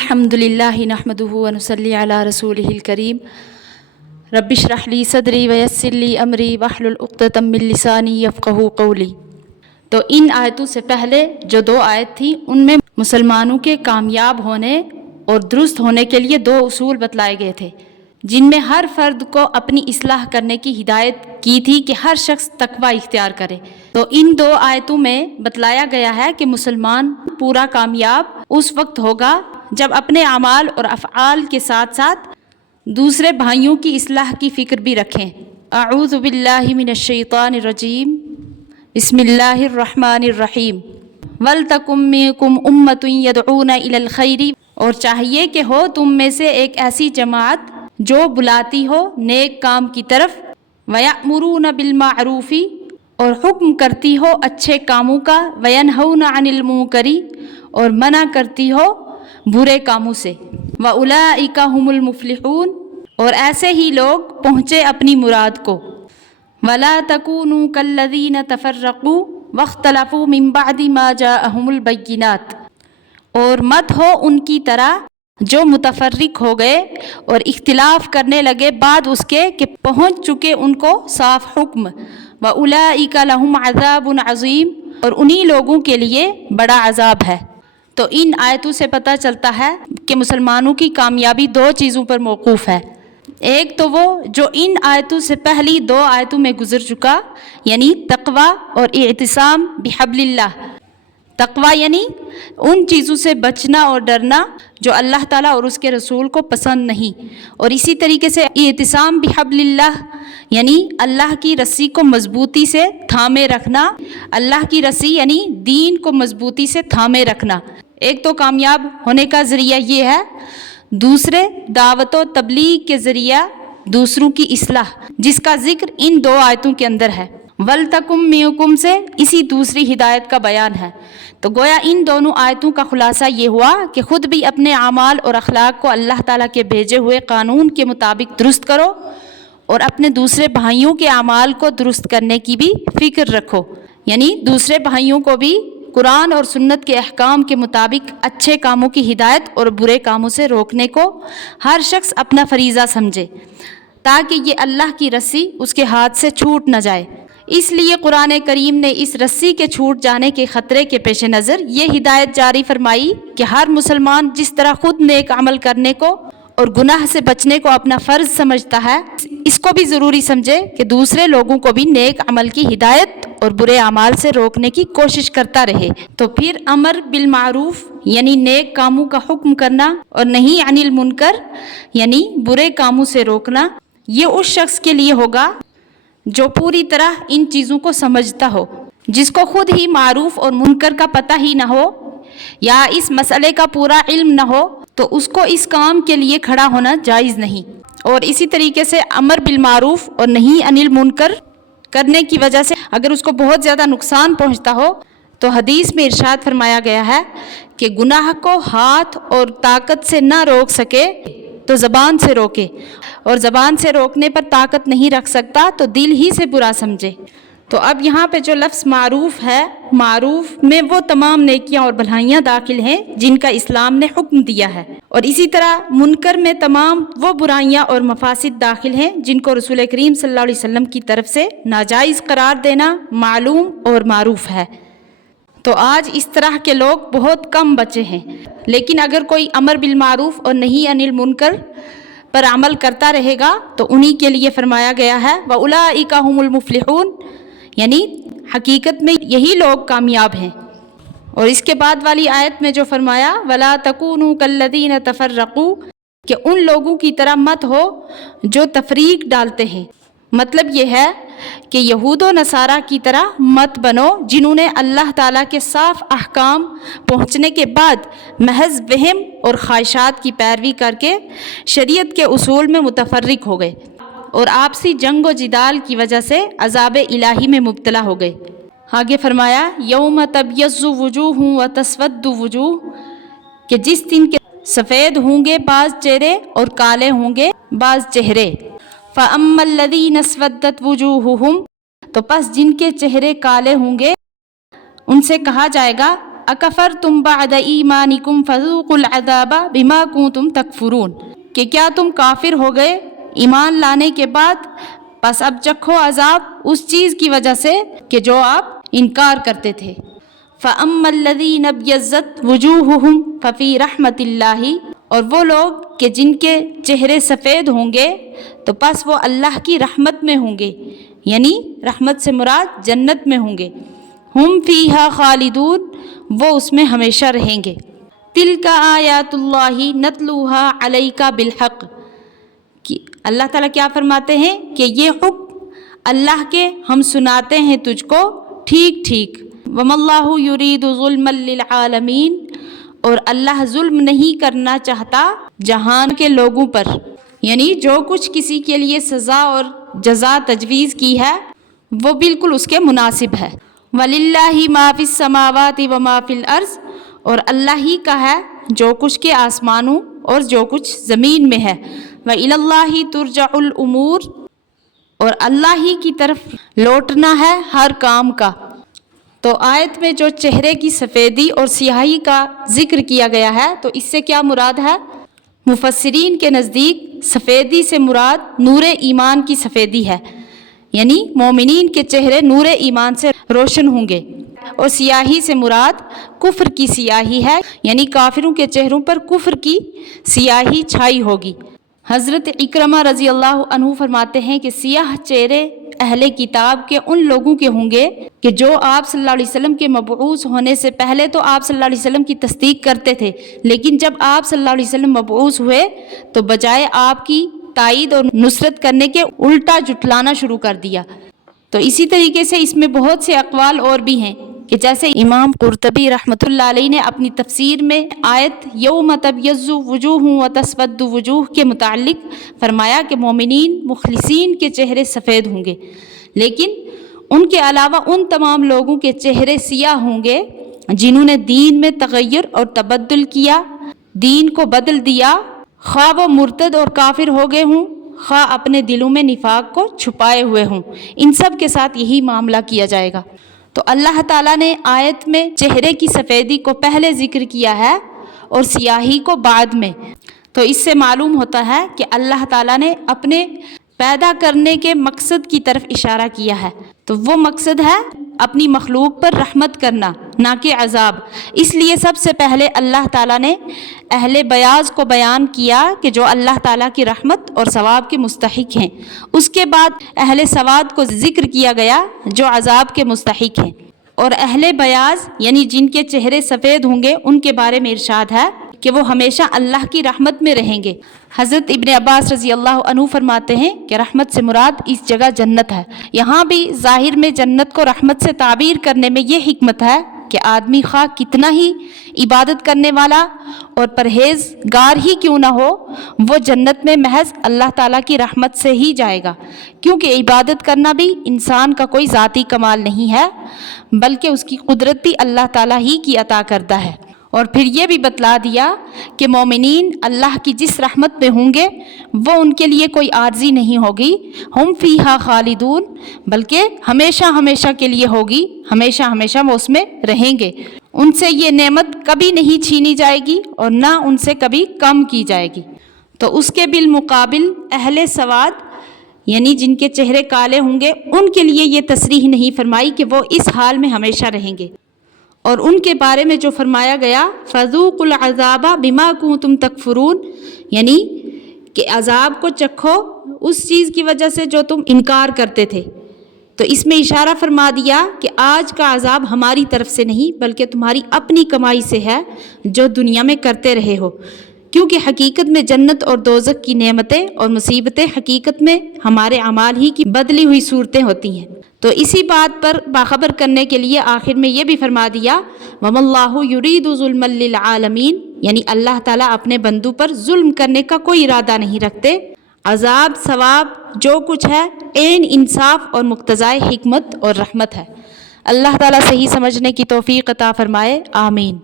الحمدللہ نحمدہ ونصلی علی رسولہ الکریم رب اشرح لی صدری ویسر لی امری واحلل عقدۃ من لسانی یفقہوا قولی۔ تو ان آیتوں سے پہلے جو دو آیت تھیں ان میں مسلمانوں کے کامیاب ہونے اور درست ہونے کے لیے دو اصول بتلائے گئے تھے، جن میں ہر فرد کو اپنی اصلاح کرنے کی ہدایت کی تھی کہ ہر شخص تقوی اختیار کرے۔ تو ان دو آیتوں میں بتلایا گیا ہے کہ مسلمان پورا کامیاب اس وقت ہوگا جب اپنے اعمال اور افعال کے ساتھ ساتھ دوسرے بھائیوں کی اصلاح کی فکر بھی رکھیں۔ اعوذ باللہ من الشیطان الرجیم، بسم اللہ الرحمن الرحیم۔ وَلْتَكُن مِّنكُمْ أُمَّةٌ يَدْعُونَ إِلَى الْخَيْرِ، اور چاہیے کہ ہو تم میں سے ایک ایسی جماعت جو بلاتی ہو نیک کام کی طرف، وَيَأْمُرُونَ بِالْمَعْرُوفِ، اور حکم کرتی ہو اچھے کاموں کا، وَيَنْهَوْنَ عَنِ الْمُنكَرِ، اور منع کرتی ہو برے کاموں سے، وَأُولَئِكَ هُمُ الْمُفْلِحُونَ، اور ایسے ہی لوگ پہنچے اپنی مراد کو۔ وَلَا تَكُونُوا كَالَّذِينَ تَفَرَّقُوا وَاخْتَلَفُوا مِن بَعْدِ مَا جَاءَهُمُ الْبَيِّنَاتُ، اور مت ہو ان کی طرح جو متفرق ہو گئے اور اختلاف کرنے لگے بعد اس کے کہ پہنچ چکے ان کو صاف حکم۔ وَأُولَئِكَ لَهُمْ عَذَابٌ عَظِيمٌ، اور انہی لوگوں کے لیے بڑا عذاب ہے۔ تو ان آیتوں سے پتہ چلتا ہے کہ مسلمانوں کی کامیابی دو چیزوں پر موقوف ہے۔ ایک تو وہ جو ان آیتوں سے پہلی دو آیتوں میں گزر چکا، یعنی تقوی اور اعتصام بحبل اللہ۔ تقوی یعنی ان چیزوں سے بچنا اور ڈرنا جو اللہ تعالیٰ اور اس کے رسول کو پسند نہیں، اور اسی طریقے سے اعتصام بحبل اللہ یعنی اللہ کی رسی کو مضبوطی سے تھامے رکھنا۔ اللہ کی رسی یعنی دین کو مضبوطی سے تھامے رکھنا۔ ایک تو کامیاب ہونے کا ذریعہ یہ ہے، دوسرے دعوت و تبلیغ کے ذریعہ دوسروں کی اصلاح، جس کا ذکر ان دو آیتوں کے اندر ہے۔ وَلْتَكُن مِّنكُم سے اسی دوسری ہدایت کا بیان ہے۔ تو گویا ان دونوں آیتوں کا خلاصہ یہ ہوا کہ خود بھی اپنے اعمال اور اخلاق کو اللہ تعالیٰ کے بھیجے ہوئے قانون کے مطابق درست کرو، اور اپنے دوسرے بھائیوں کے اعمال کو درست کرنے کی بھی فکر رکھو، یعنی دوسرے بھائیوں کو بھی قرآن اور سنت کے احکام کے مطابق اچھے کاموں کی ہدایت اور برے کاموں سے روکنے کو ہر شخص اپنا فریضہ سمجھے، تاکہ یہ اللہ کی رسی اس کے ہاتھ سے چھوٹ نہ جائے۔ اس لیے قرآن کریم نے اس رسی کے چھوٹ جانے کے خطرے کے پیش نظر یہ ہدایت جاری فرمائی کہ ہر مسلمان جس طرح خود نیک عمل کرنے کو اور گناہ سے بچنے کو اپنا فرض سمجھتا ہے، اس کو بھی ضروری سمجھے کہ دوسرے لوگوں کو بھی نیک عمل کی ہدایت اور برے اعمال سے روکنے کی کوشش کرتا رہے۔ تو پھر امر بالمعروف یعنی نیک کاموں کا حکم کرنا، اور نہی عن المنکر یعنی برے کاموں سے روکنا، یہ اس شخص کے لیے ہوگا جو پوری طرح ان چیزوں کو سمجھتا ہو، جس کو خود ہی معروف اور منکر کا پتہ ہی نہ ہو یا اس مسئلے کا پورا علم نہ ہو، تو اس کو اس کام کے لیے کھڑا ہونا جائز نہیں۔ اور اسی طریقے سے امر بالمعروف اور نہی عن المنکر کرنے کی وجہ سے اگر اس کو بہت زیادہ نقصان پہنچتا ہو، تو حدیث میں ارشاد فرمایا گیا ہے کہ گناہ کو ہاتھ اور طاقت سے نہ روک سکے تو زبان سے روکے، اور زبان سے روکنے پر طاقت نہیں رکھ سکتا تو دل ہی سے برا سمجھے۔ تو اب یہاں پہ جو لفظ معروف ہے، معروف میں وہ تمام نیکیاں اور بھلائیاں داخل ہیں جن کا اسلام نے حکم دیا ہے، اور اسی طرح منکر میں تمام وہ برائیاں اور مفاسد داخل ہیں جن کو رسول کریم صلی اللہ علیہ وسلم کی طرف سے ناجائز قرار دینا معلوم اور معروف ہے۔ تو آج اس طرح کے لوگ بہت کم بچے ہیں، لیکن اگر کوئی امر بالمعروف اور نہی عن المنکر پر عمل کرتا رہے گا تو انہی کے لیے فرمایا گیا ہے وَأُولَئِكَ هُمُ الْمُفْلِحُونَ، یعنی حقیقت میں یہی لوگ کامیاب ہیں۔ اور اس کے بعد والی آیت میں جو فرمایا وَلَا تَكُونُوا كَالَّذِينَ تَفَرَّقُوا، کہ ان لوگوں کی طرح مت ہو جو تفریق ڈالتے ہیں۔ مطلب یہ ہے کہ یہود و نصارہ کی طرح مت بنو جنہوں نے اللہ تعالیٰ کے صاف احکام پہنچنے کے بعد محض وہم اور خواہشات کی پیروی کر کے شریعت کے اصول میں متفرق ہو گئے، اور آپسی جنگ و جدال کی وجہ سے عذاب الہی میں مبتلا ہو گئے۔ آگے فرمایا یوم تبیض وجوہ وتسود وجوہ، کہ جس دن کے سفید ہوں گے بعض چہرے اور کالے ہوں گے بعض چہرے۔ فَأَمَّا الَّذِينَ اسْوَدَّتْ وُجُوهُهُمْ، تو پس جن کے چہرے کالے ہوں گے ان سے کہا جائے گا अकफरतुम बअद ईमानिकुम फज़ूक़ुल अज़ाब बिमा कुंतुम तकफुरून, कि क्या तुम काफिर हो गए ईमान लाने के बाद, बस अब चखो अजाब उस चीज़ की वजह से कि जो आप इनकार करते थे। फ़अम्मल्लज़ीन अब्यज़्ज़त वुजूहुहुम फ़फ़ी रहमतिल्लाहि, और वो लोग कि जिनके चेहरे सफ़ेद होंगे तो बस वो अल्लाह की रहमत में होंगे, यानी रहमत से मुराद जन्नत में होंगे। हुम फ़ीहा खालिदून, वो उसमें हमेशा रहेंगे। तिलका आयातुल्लाहि नतलूहा अलैका बिलहक़, कि अल्लाह ताला क्या फरमाते हैं कि ये हुक्म अल्लाह के हम सुनाते हैं तुझको ठीक ठीक। वमल्लाहु युरीदु ज़ुल्मन लिल आलमीन, और अल्लाह जुल्म नहीं करना चाहता जहान के लोगों पर, यानी जो कुछ किसी के लिए सज़ा और जज़ा तजवीज़ की है वो बिल्कुल उसके मुनासिब है। वलिल्लाहि मा फिस समावाति व मा फिल अर्ज़, और अल्लाह ही का है जो कुछ के आसमानों और जो कुछ ज़मीन में है। व इलल्लाहि तुरजउल उमूर, और अल्लाह ही की तरफ लौटना है हर काम का। तो आयत में जो चेहरे की सफ़ेदी और सियाही का जिक्र किया गया है, तो इससे क्या मुराद है? मुफस्सिरीन के नज़दीक सफ़ेदी से मुराद नूरे ईमान की सफ़ेदी है, यानी मोमिनीन के चेहरे नूरे ईमान से रोशन होंगे। और सियाही से मुराद कुफ्र की सियाही है, यानी काफिरों के चेहरों पर कुफ्र की सियाही छाई होगी। हज़रत इकरमा रज़ी अल्लाह अन्हु फरमाते हैं कि सियाह चेहरे अहले किताब के उन लोगों के होंगे कि जो आप सल्लल्लाहु अलैहि वसल्लम के मबऊस होने से पहले तो आप सल्लल्लाहु अलैहि वसल्लम की तस्दीक करते थे, लेकिन जब आप सल्लल्लाहु अलैहि वसल्लम मबऊस हुए तो बजाय आपकी तायीद और नुसरत करने के उल्टा जुटलाना शुरू कर दिया। तो इसी तरीके से इसमें बहुत से अक़वाल और भी हैं कि जैसे इमाम कुर्तबी रहमतुल्लाह अलैह ने अपनी तफसीर में आयत यौम तब्यज़्ज़ु वुजूह व तस्वद्दु वुजूह के मुताल्लिक फरमाया कि मोमिनीन मुखलिसीन के चेहरे सफ़ेद होंगे, लेकिन उनके अलावा उन तमाम लोगों के चेहरे सियाह होंगे जिन्होंने दीन में तग़य्युर और तबद्दुल किया, दीन को बदल दिया, ख्वाह वो मुर्तद और काफिर हो गए हों, ख्वाह अपने दिलों में निफाक को छुपाए हुए हों, इन सब के साथ यही मामला किया जाएगा। तो अल्लाह ताला ने आयत में चेहरे की सफ़ेदी को पहले ज़िक्र किया है और सियाही को बाद में। तो इससे मालूम होता है कि अल्लाह ताला ने अपने पैदा करने के मकसद की तरफ इशारा किया है। तो वो मकसद है अपनी मखलूक पर रहमत करना, ना कि अजाब। इसलिए सबसे पहले अल्लाह ताला ने अहले बयाज़ को बयान किया कि जो अल्लाह ताला की रहमत और सवाब के मुस्तहिक हैं। उसके बाद अहले सवाद को ज़िक्र किया गया जो अजाब के मुस्तहिक हैं। और अहले बयाज़ यानी जिनके चेहरे सफ़ेद होंगे उनके बारे में इरशाद है कि वो हमेशा अल्लाह की रहमत में रहेंगे। हज़रत इब्न अब्बास रज़ी अल्लाह अन्हु फरमाते हैं कि रहमत से मुराद इस जगह जन्नत है। यहाँ भी ज़ाहिर में जन्नत को रहमत से ताबीर करने में ये हिकमत है कि आदमी खा कितना ही इबादत करने वाला और परहेज़गार ही क्यों ना हो, वो जन्नत में महज अल्लाह ताला की रहमत से ही जाएगा, क्योंकि इबादत करना भी इंसान का कोई ज़ाती कमाल नहीं है, बल्कि उसकी कुदरत भी अल्लाह ताला ही की अता करता है। और फिर ये भी बतला दिया कि मोमिनीन अल्लाह की जिस रहमत में होंगे वो उनके लिए कोई आर्जी नहीं होगी, हम फ़ीहा खालिदून, बल्कि हमेशा हमेशा के लिए होगी, हमेशा हमेशा वो उसमें रहेंगे। उनसे ये नेमत कभी नहीं छीनी जाएगी और ना उनसे कभी कम की जाएगी। तो उसके बिलमुकाबिल अहले सवाद यानी जिनके चेहरे काले होंगे उनके लिए ये तसरीह नहीं फरमाई कि वो इस हाल में हमेशा रहेंगे। और उनके बारे में जो फरमाया गया फ़ज़ूक़ुल अज़ाबा बिमा कुंतुम तकफ़ुरून, यानी कि अज़ाब को चखो उस चीज़ की वजह से जो तुम इनकार करते थे। तो इसमें इशारा फरमा दिया कि आज का अज़ाब हमारी तरफ से नहीं बल्कि तुम्हारी अपनी कमाई से है जो दुनिया में करते रहे हो, क्योंकि हकीकत में जन्नत और दोज़ख की नेमतें और मुसीबतें हकीकत में हमारे अमाल ही की बदली हुई सूरतें होती हैं। तो इसी बात पर बाखबर करने के लिए आखिर में ये भी फरमा दिया वमल्लाहु युरीदु ज़ुल्मन लिल आलमीन, यानी अल्लाह ताला अपने बंदों पर जुल्म करने का कोई इरादा नहीं रखते। अजाब सवाब जो कुछ है ऐन इंसाफ और मुक्तज़ाए हिकमत और रहमत है। अल्लाह ताला सही समझने की तौफीक अता फरमाए, आमीन।